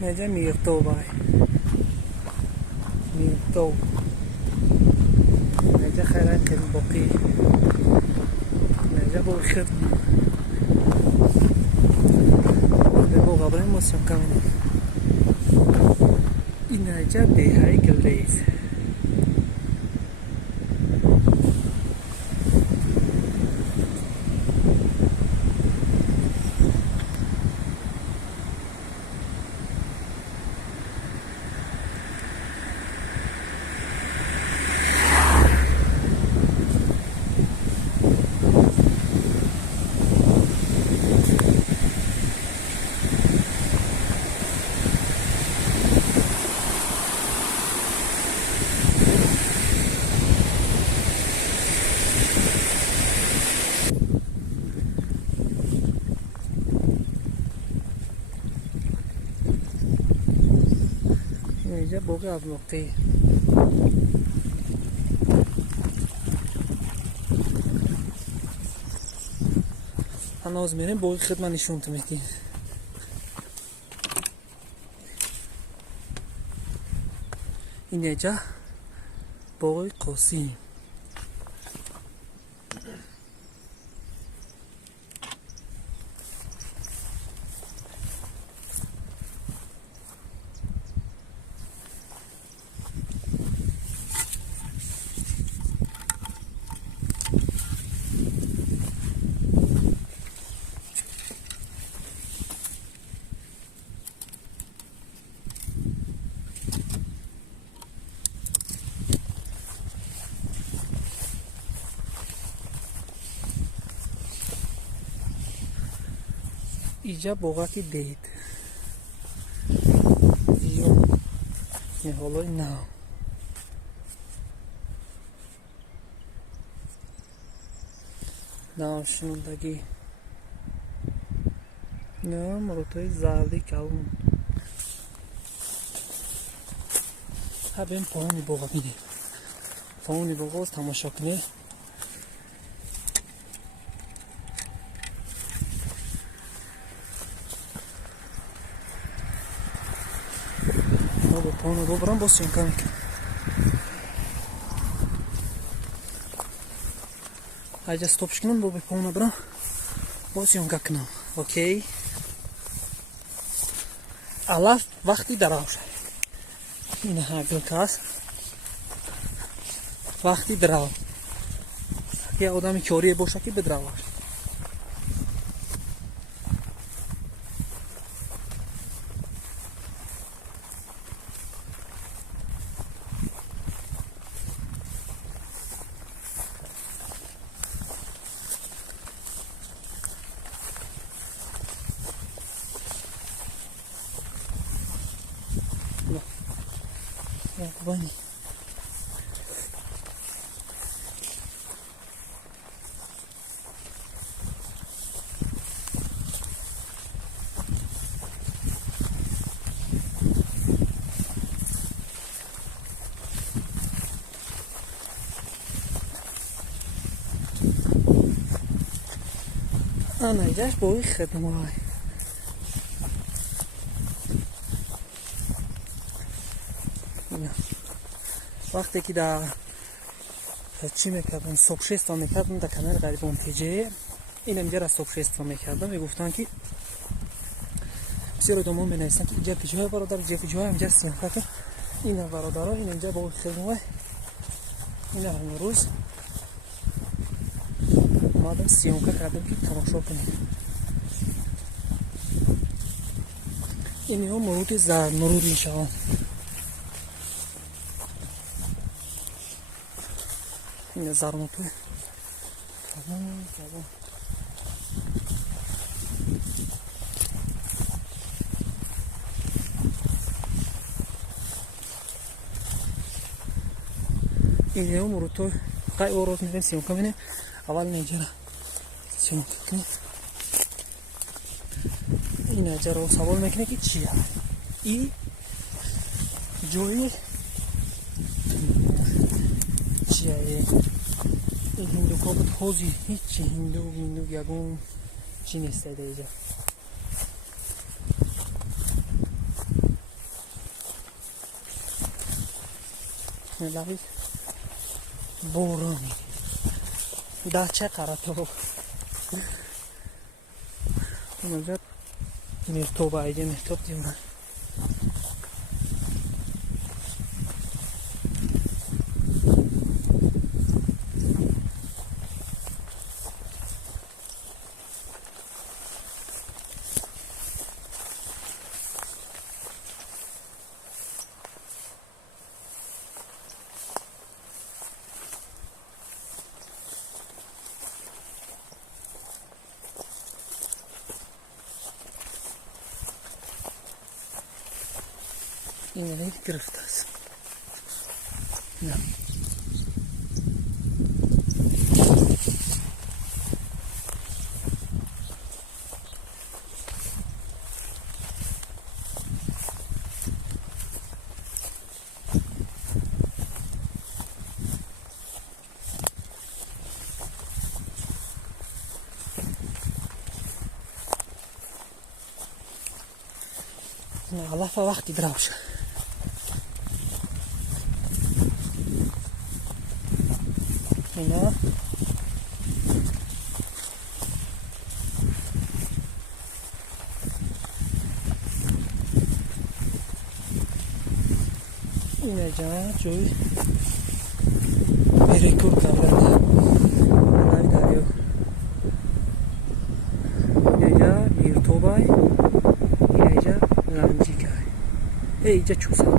اینجا میرتو بای میرتو اینجا خیلی خیلی باقی اینجا باقی خیلی به باقی برای موسیم کامنه اینجا دیهای گلیز اینجا باقی از نقطه هنوز میریم باقی خدمت نشون میدیم اینجا باقی قاسی اینجا باقی دید این حالا نه نه شنوندگی نه مرتوی زردی کلون ها بیم پایانی باقی میدیم پایانی باقی از تماشا کنه پایانی باقی برام باز چون کنم اینجا ستوپش کنم باقی پایانی برام باز چون کنم اوکی الان وقتی دراوش این هاگل کاس وقتی دراو یه آدمی کاری باشه که بدراوش Bunny. أنا جاش بوي خدمة وقتی که در چی میکردم صبح شست میکردم در کنار غریب منتجه این اینجا را صبح شست میکردم میگفتن که بسیار دومون بنویسن که اینجا تجاه برادر اینجا اینجا سیمکه که این برادرها این اینجا با خدمه این همه روز اومدم سیمکه کردم که تماشا کنیم این ها مرود زرد مرود میشوند این زرموتو کبون این هم مرتو قای اوروز میریم سیمون کنیم اول نجرا سیمون کنیم این نجرا رو سوال میکنه که چیه این جوی چیه این هندو کابت خوزی هیچی هندو یگون چی نیسته اینجا لای بورانی داچه قراتو اونجا مرتوب ایده مرتوب دیونه این گرفته است نه الله وقتی دراوشه اینا اینجا جوی بریکور کردن نمی داریو اینجا میرتوبای اینجا لانجیکای اینجا چوسا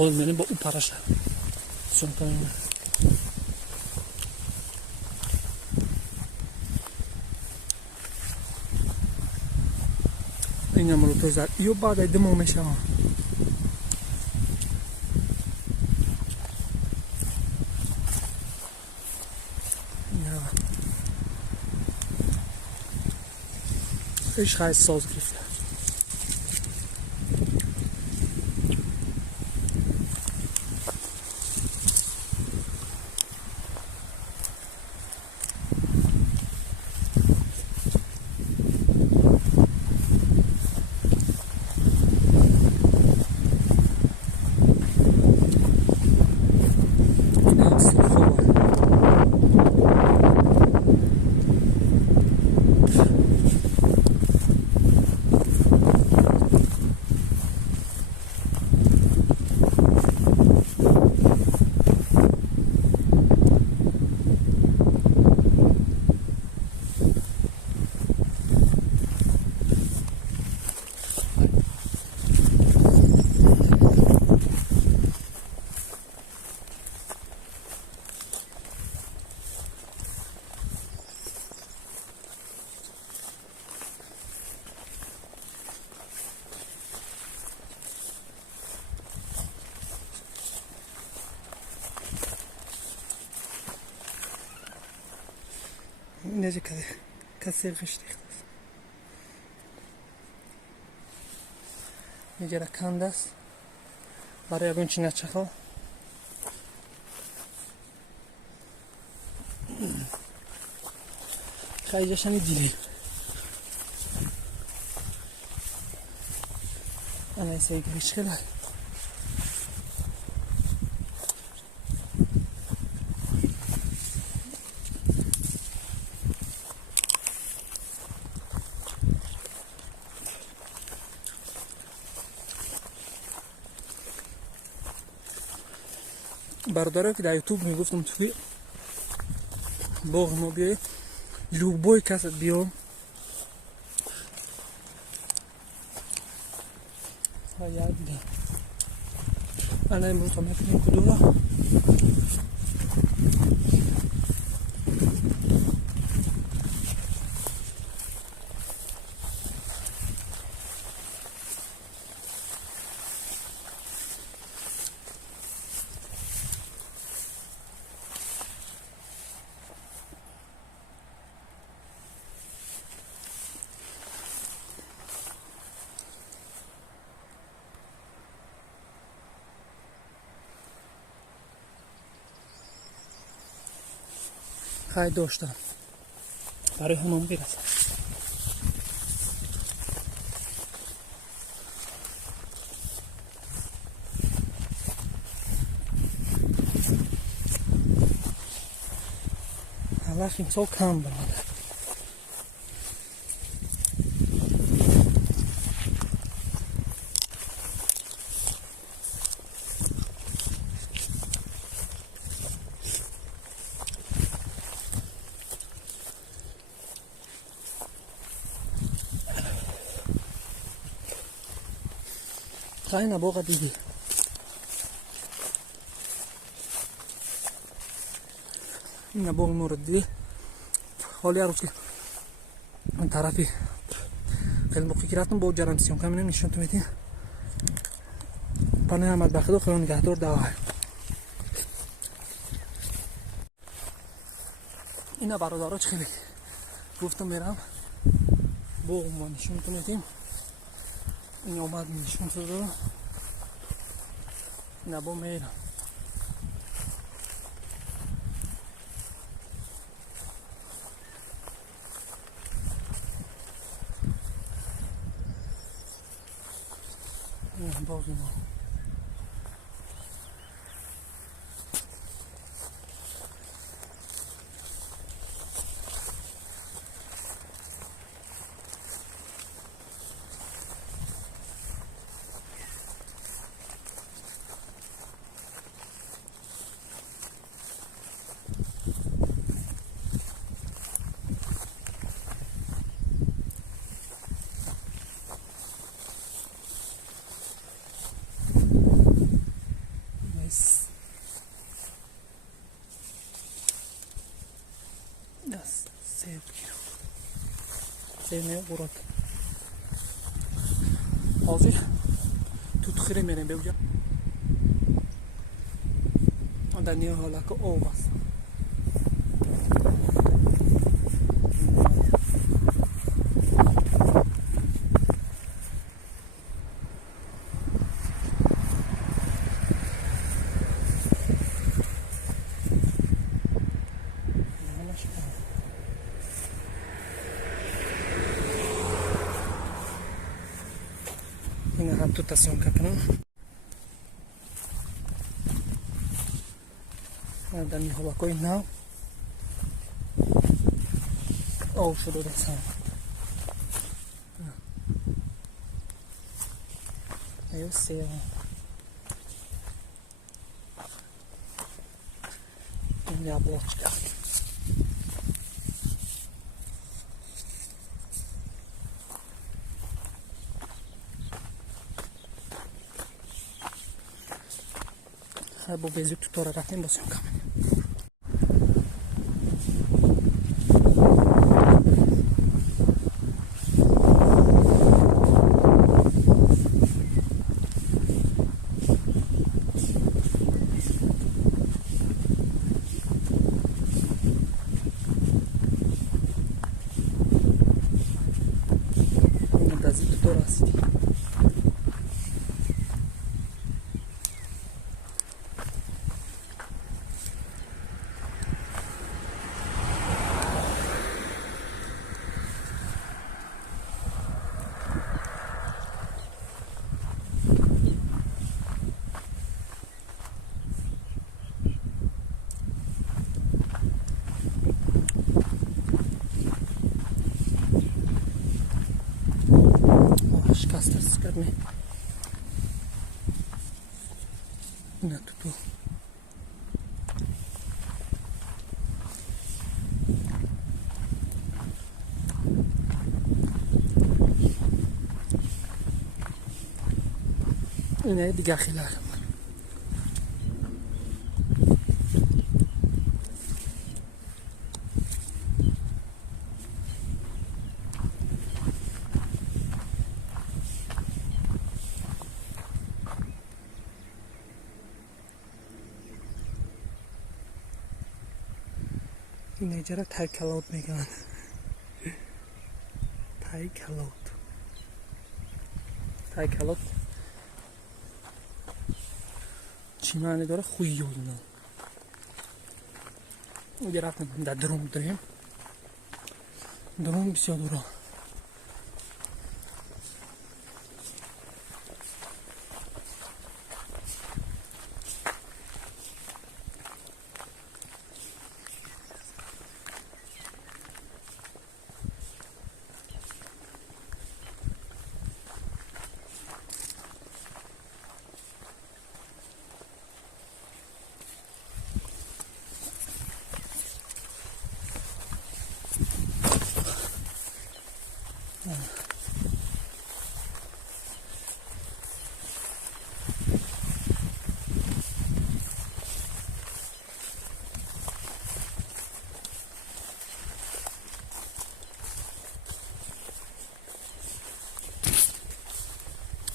Olmayanın bu paraşa. Sonra این هم رو تو زد یو بعد دمو میشم ایش خیلی ساز گرفته نجي كذا كثير فيش تخلص نجي ركاندس برای اون چی نچخو خیلی جشن دیلی انا يسوي مشكلة برادرها که در یوتیوب میگفتم توی باغ ما بیای لوبوی کست بیام یاد بگم الان امروز هم میکنیم کدوم خیلی داشتم برای همون برسم همش این سال کم برمده خیلی نباقه دیدی این نباق مورد دیدی حالی روز که این طرفی خیلی موقعی که رفتم با جرانسیون کمی نمیشون تو میدین پنه همت بخدا خیلی نگهدار دواه اینا برادارا چه خیلی گفتم میرم باغ ما نشون تو میدیم این اومد نشون تو رو نبا میرم این باغ ما سیمه برات حاضر تو خیره میریم بوجا دنیا حالا که آب است این هم تو تصمیم کنم دنی هوا کوئی نه او شروع دستم ایو سیو این яблочко با بیزی تو تاره رفتیم باسیم کامل منتظر تو تاره هستی شکست کرد نه تو اینه دیگه خیلی اینه جرا تایکلوت میگن. تایکلوت چی معنی داره؟ خویی اینا. اونجا رفتیم در درون داریم. درون بسیار دوره.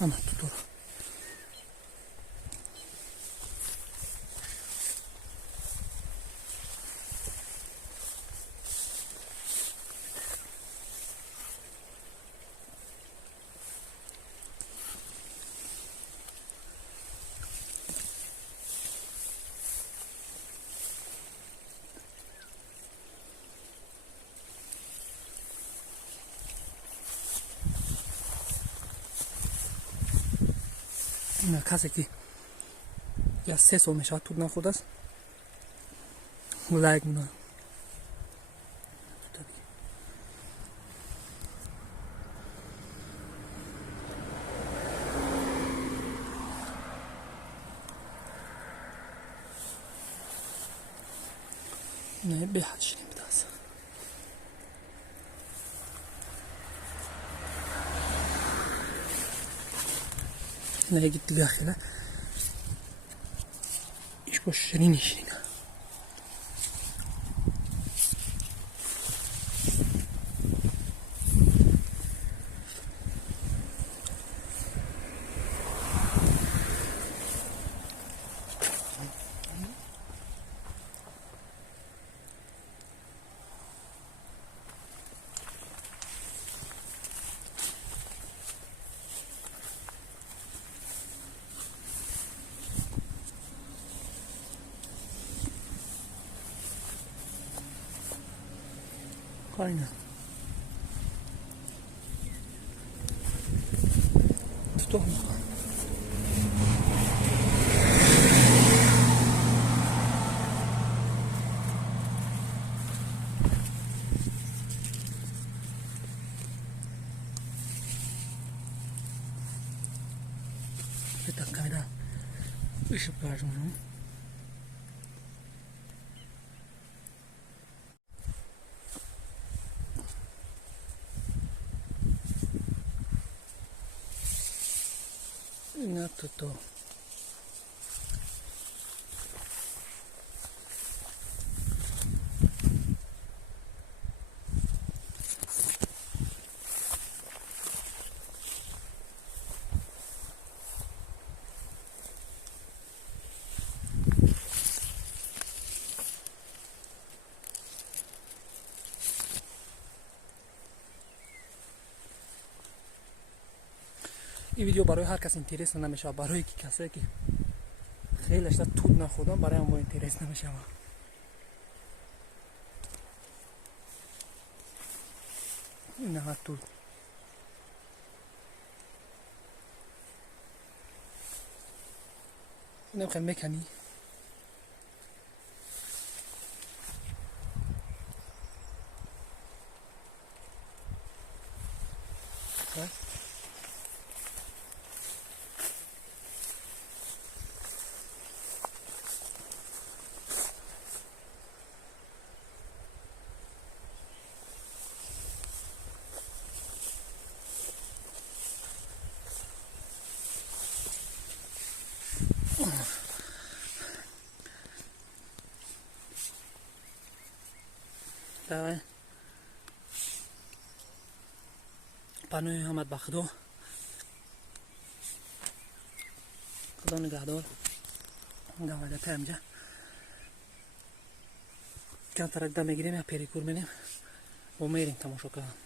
Ama tutur. اینا کسی که یا 3 سال میشه تو نخورده است لایک میکنه. نه به حدش نمیده است. نه gitti داخله iş boş yerin işine. Aynen. Tutalım. Bir dakika ışık verdim onu. Ne tuttu? این ویدیو برای هر کس اینترس نمیشه، برای کسی که خیلی اشتر توت نخوردن برای هم اینترس نمیشه. این ها توت نمیخوای میکنی پناه آمد به خدا. خدا نگهدار. دوایده تمجه کم ترک دم میگیریم یا پیریکور میریم و میریم تماشا کنم.